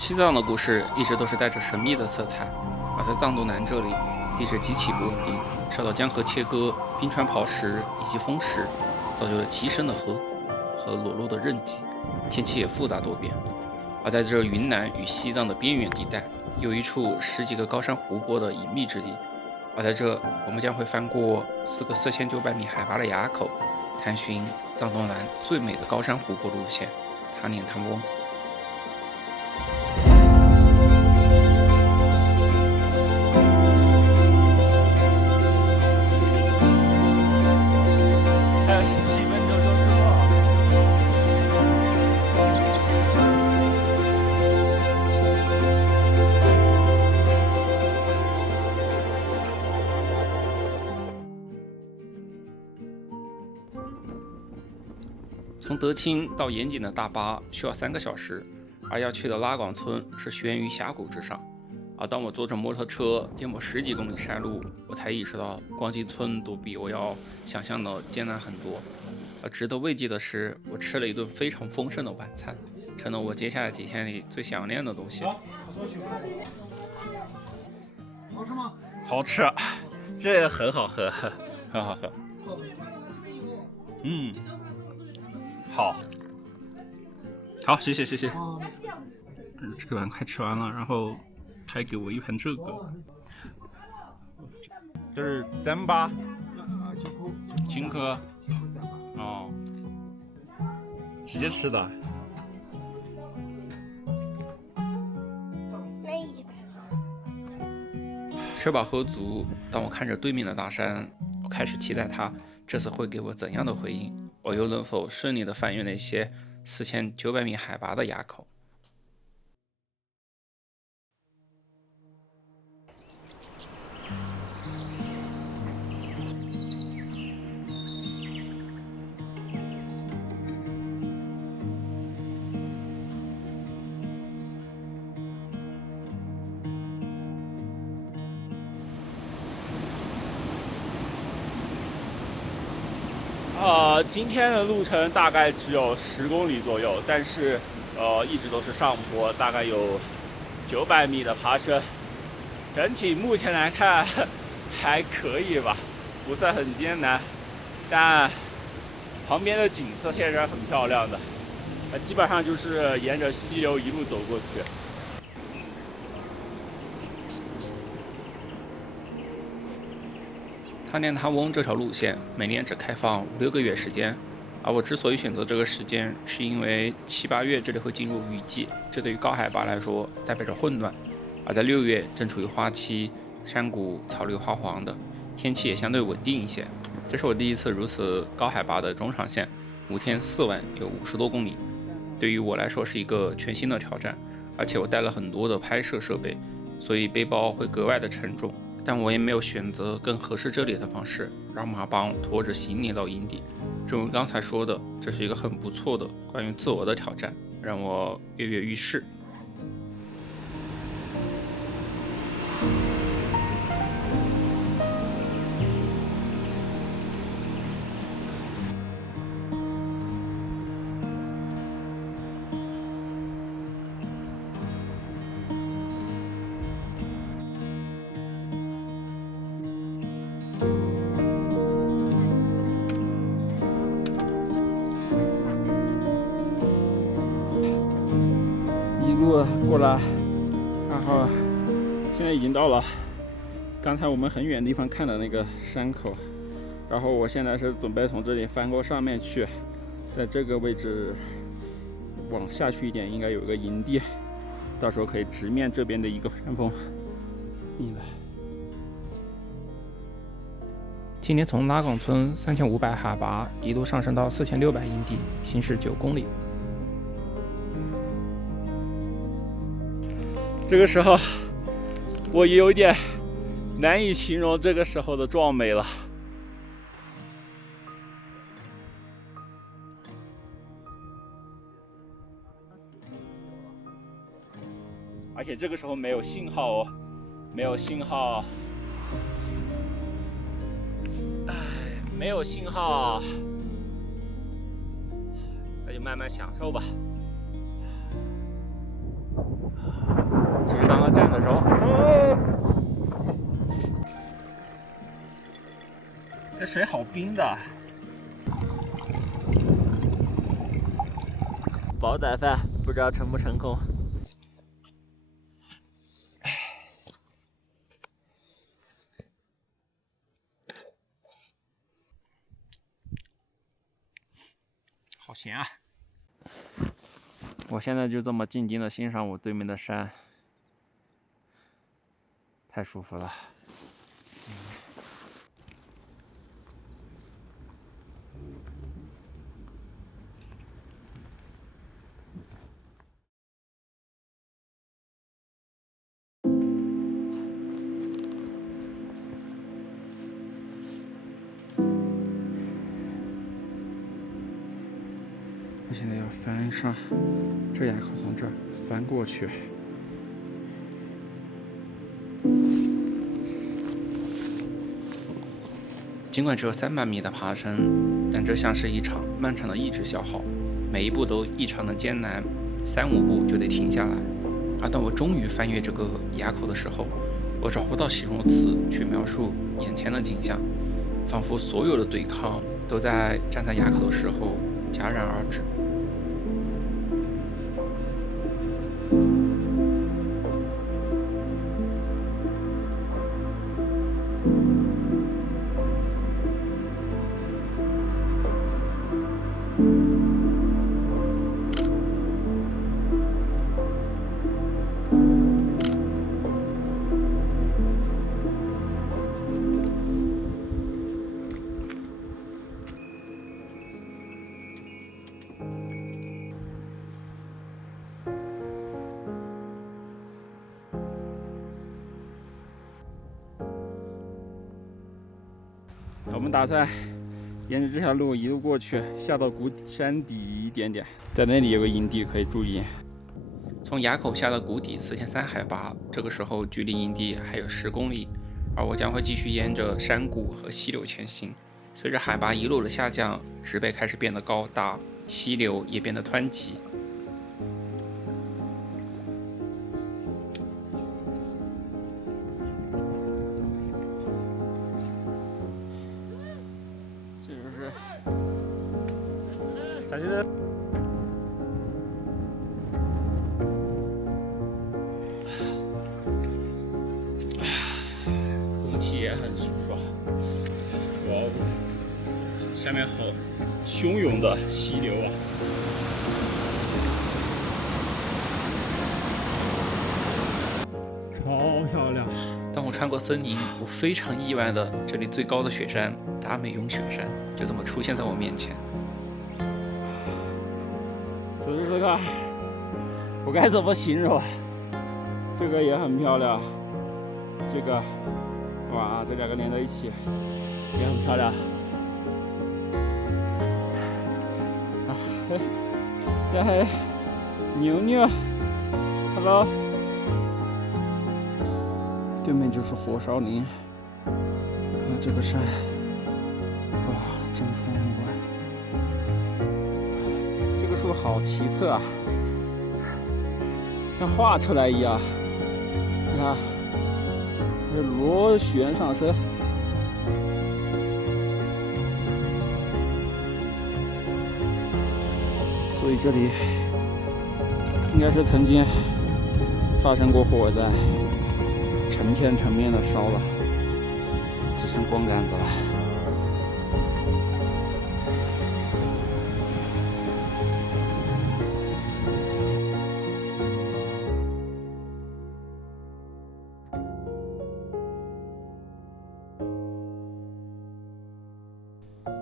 西藏的故事一直都是带着神秘的色彩，而在藏东南這裡，地質極其不穩定，受到江河切割、冰川刨蝕以及風蝕，造就了極深的河谷和裸露的仞脊，天氣也複雜多變。而在這雲南與西藏的邊緣地帶，有一處10幾個高山湖泊的隱秘之地，而在這，我們將會翻過4個4900米海拔的埡口，探尋藏東南最美的高山湖泊路線——他念湯翁。从德清到盐井的大巴需要3個小時，而要去的拉廣村是懸於峽谷之上。而當我坐着摩托車顛簸10幾公里山路，我才意識到光進村都比我要想象的艱難很多。而值得慰藉的是，我吃了一頓非常豐盛的晚餐，成了我接下來幾天裡最想念的東西。好吃嗎？好吃，這很好喝，很好喝。好，謝謝。這個碗快吃完了，然後他還給我一盤這個，就是糌粑，青稞，哦，直接吃的。吃飽喝足，當我看着對面的大山，我開始期待他這次會給我怎樣的回應。我又能否順利地翻越那些4900米海拔的埡口？今天的路程大概只有10公里左右，但是一直都是上坡，大概有900米的爬升。整體目前來看還可以吧，不算很艱難，但旁邊的景色確實很漂亮的，基本上就是沿着溪流一路走過去。他念湯翁這條路線每年只開放5、6個月時間，而我之所以選擇這個時間，是因為7、8月這裡會進入雨季，這對於高海拔來說代表着混亂；而在6月正處於花期，山谷草綠花黃的，天氣也相對穩定一些。這是我第一次如此高海拔的中長線，5天4晚有50多公里，對於我來說是一個全新的挑戰，而且我帶了很多的拍攝設備，所以背包會格外的沉重。但我也沒有選擇更合適這裡的方式，讓馬幫拖着行李到營地。正如剛才說的，這是一個很不錯的關於自我的挑戰，讓我躍躍欲試。过来，然後現在已經到了剛才我們很遠的地方看的那個山口，然後我現在是準備從這裡翻過上面去，在這個位置往下去一點應該有一個營地，到時候可以直面這邊的一個山峰。今天從拉廣村3500海拔一路上升到4600營地，行駛9公里。這個時候，我也有點難以形容這個時候的壯美了。而且這個時候沒有信號哦，沒有信號。没有信號，那就慢慢享受吧。其實剛剛站的時候，这水好冰的。煲仔饭不知道成不成功。好咸啊！我现在就这么静静的欣賞我對面的山，太舒服了。我现在要翻上这垭口，从这儿翻过去。尽管只有300米的爬升，但这像是一场漫长的意志消耗，每一步都異常的艱難，3、5步就得停下來。而當我終於翻越這個垭口的時候，我找不到形容詞去描述眼前的景象，仿佛所有的對抗都在站在垭口的時候戛然而止。我們打算沿着這條路一路過去，下到谷底山底一點點，在那裡有個營地可以駐營。從垭口下到谷底4300海拔，這個時候距離營地還有10公里，而我將會繼續沿着山谷和溪流前行。隨着海拔一路的下降，植被開始變得高大，溪流也變得湍急。小心点！空氣也很舒爽。哇哦，下面好洶湧的溪流啊！超漂亮！當我穿過森林，我非常意外的，這裡最高的雪山達美雍雪山就這麼出現在我面前。此時此刻，我該怎麼形容？這個也很漂亮，這個，哇，這兩個連在一起也很漂亮。啊，這還牛牛 ，Hello， 對面就是火燒林，啊，這個山，哇，真壯觀。這個樹好奇特啊，像畫出來一樣。你看，這螺旋上升，所以這裡應該是曾經發生過火災，成片成片的燒了，只剩光桿子了。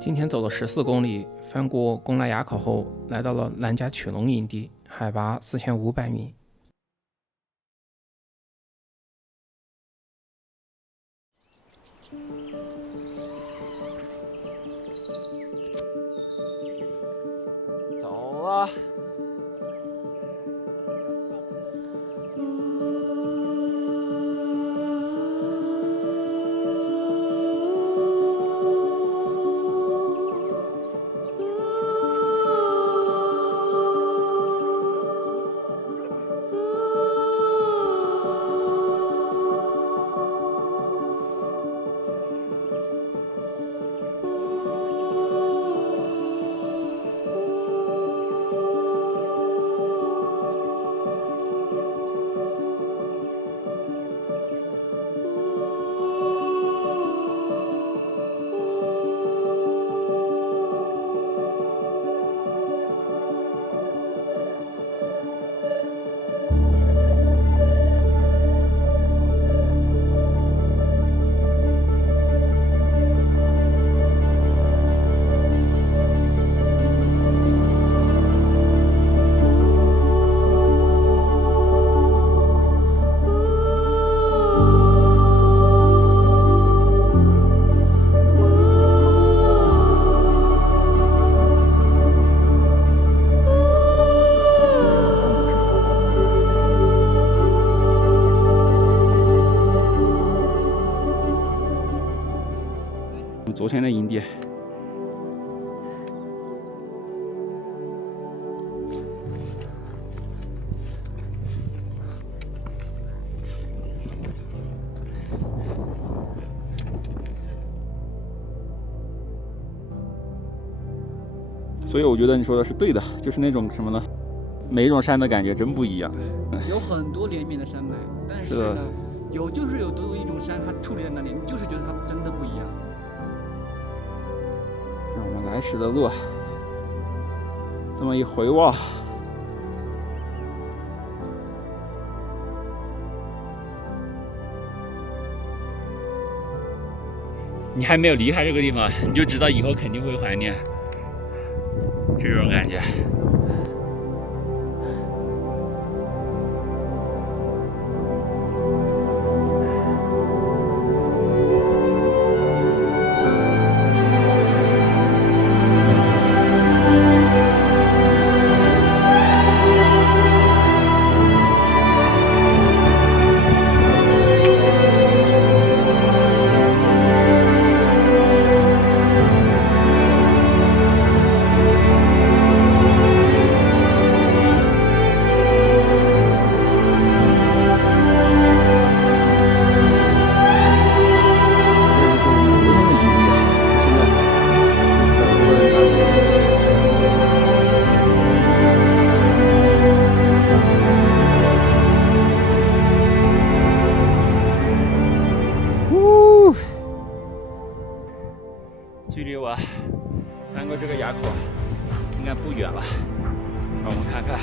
今天走了14公里，翻過公拉垭口後，來到了蘭家曲龍營地，海拔4500米。走啊！昨天的营地。所以我觉得你说的是对的，就是那种什么呢？每一种山的感觉真不一样。有很多连绵的山脉，但是呢，就是有一种山，它矗立在那里，你就是觉得它真的不一样。让我们来时的路，这么一回望，你还没有离开这个地方，你就知道以后肯定会怀念。这种感觉。距离我翻过这个垭口应该不远了，让我们看看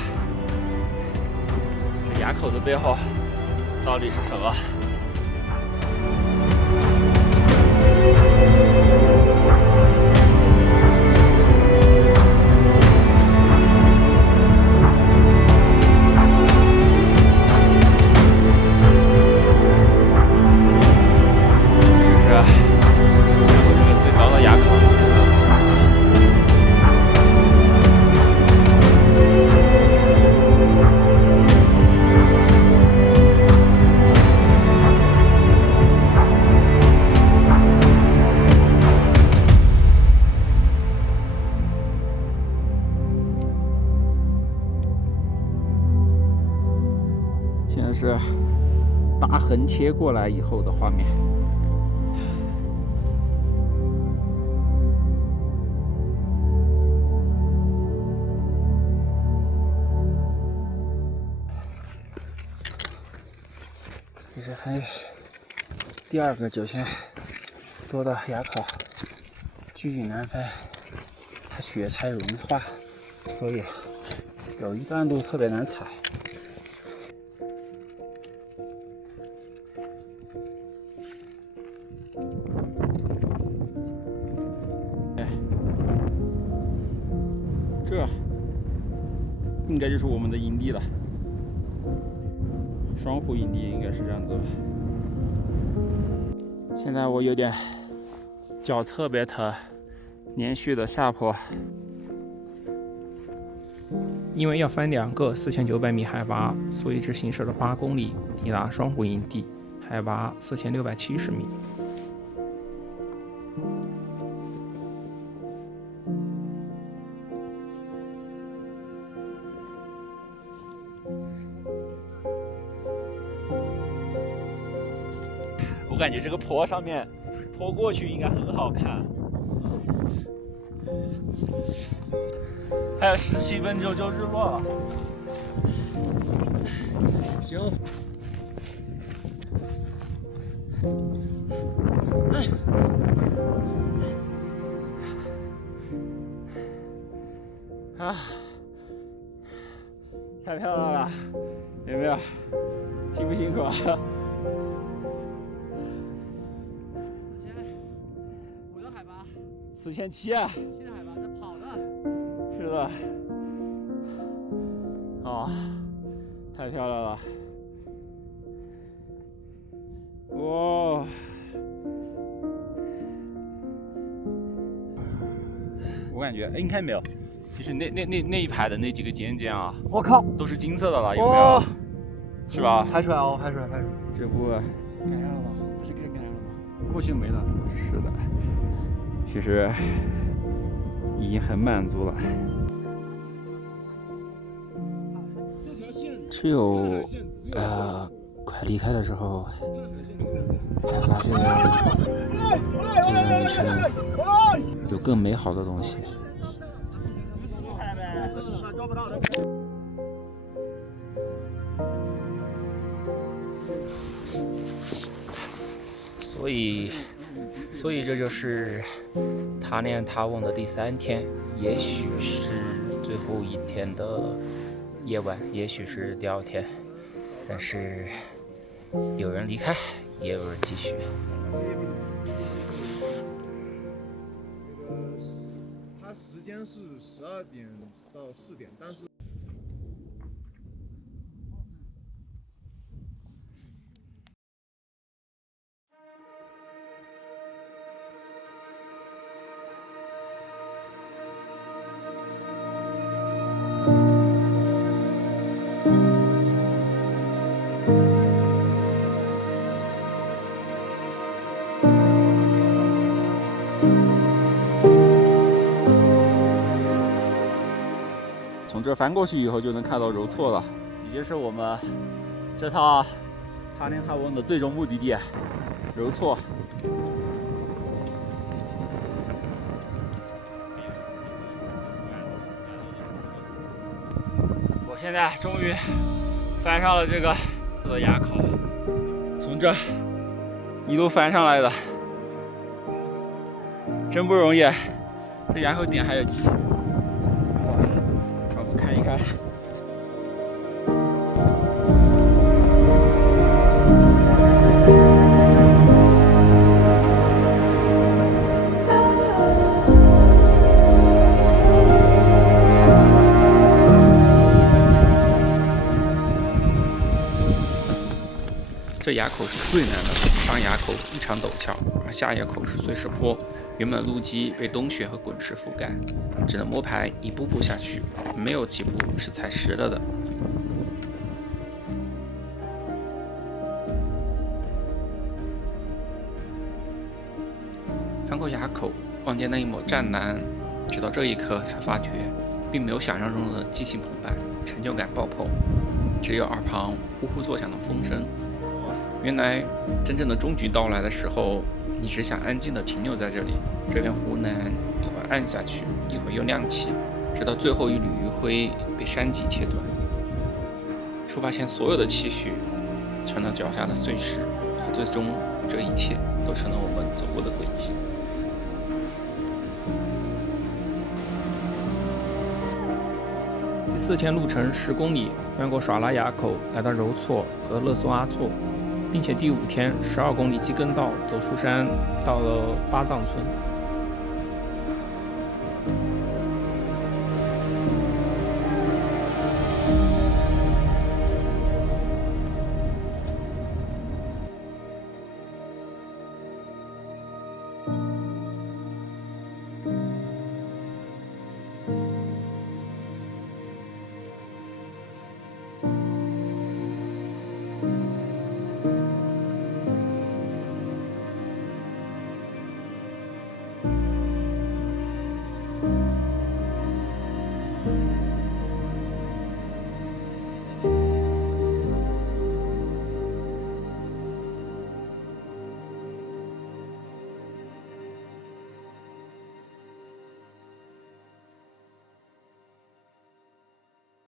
这垭口的背后到底是什么。现在是大横切过来以后的画面。这是还有第二个9000多的垭口，距离南翻，它雪才融化，所以有一段路特别难踩。这应该就是我们的营地了，双湖营地应该是这样子吧。现在我有点脚特别疼，连續的下坡。因为要翻2個4900米海拔，所以只行駛了8公里，抵達雙湖營地，海拔4670米。我感覺這個坡上面坡過去應該很好看。還有17分鐘就日落了。行。啊，太漂亮了，有沒有？辛不辛苦啊？4500的海拔，4700啊！4700的海拔，在跑的。是的。啊，太漂亮了！哇！我感覺，哎，你看沒有？其實那一排的那幾個尖尖啊，我靠，都是金色的了，有沒有？是吧？拍出來哦，拍出來，拍出來。這不改良了吧？不是給改良了吧？過去沒了。是的。其實已經很滿足了。只有快離開的時候，才發現這個旅程有更美好的東西。所以这就是他念他忘的第3天，也許是最後一天的夜晚，也許是第2天，但是有人離開，也有人繼續。它時間是12點到4點，但是。从这翻過去以後，就能看到柔措了，已經是我們這趟他念他忘的最終目的地——柔措。我現在終於翻上了這個埡口，從這一路翻上來的，真不容易。這埡口頂還有繼續。看一看，這埡口是最難的，上埡口異常陡峭，而下埡口是碎石坡。原本的路基被冬雪和滾石覆蓋，只能摸排一步步下去，沒有幾步是踩實了的。翻過埡口，望見那一抹湛藍，直到這一刻才發覺，並沒有想象中的激情澎湃、成就感爆棚，只有耳旁呼呼作響的風聲。原來真正的終局到來的時候，你只想安靜地停留在這裡，這片湖南一會兒暗下去，一會兒又亮起，直到最後一縷餘暉被山脊切斷。出發前所有的期許成了腳下的碎石，最終這一切都成了我們走過的軌跡。第4天路程10公里，翻過耍拉埡口，來到柔措和勒松阿措，並且第5天12公里機耕道走出山，到了巴藏村。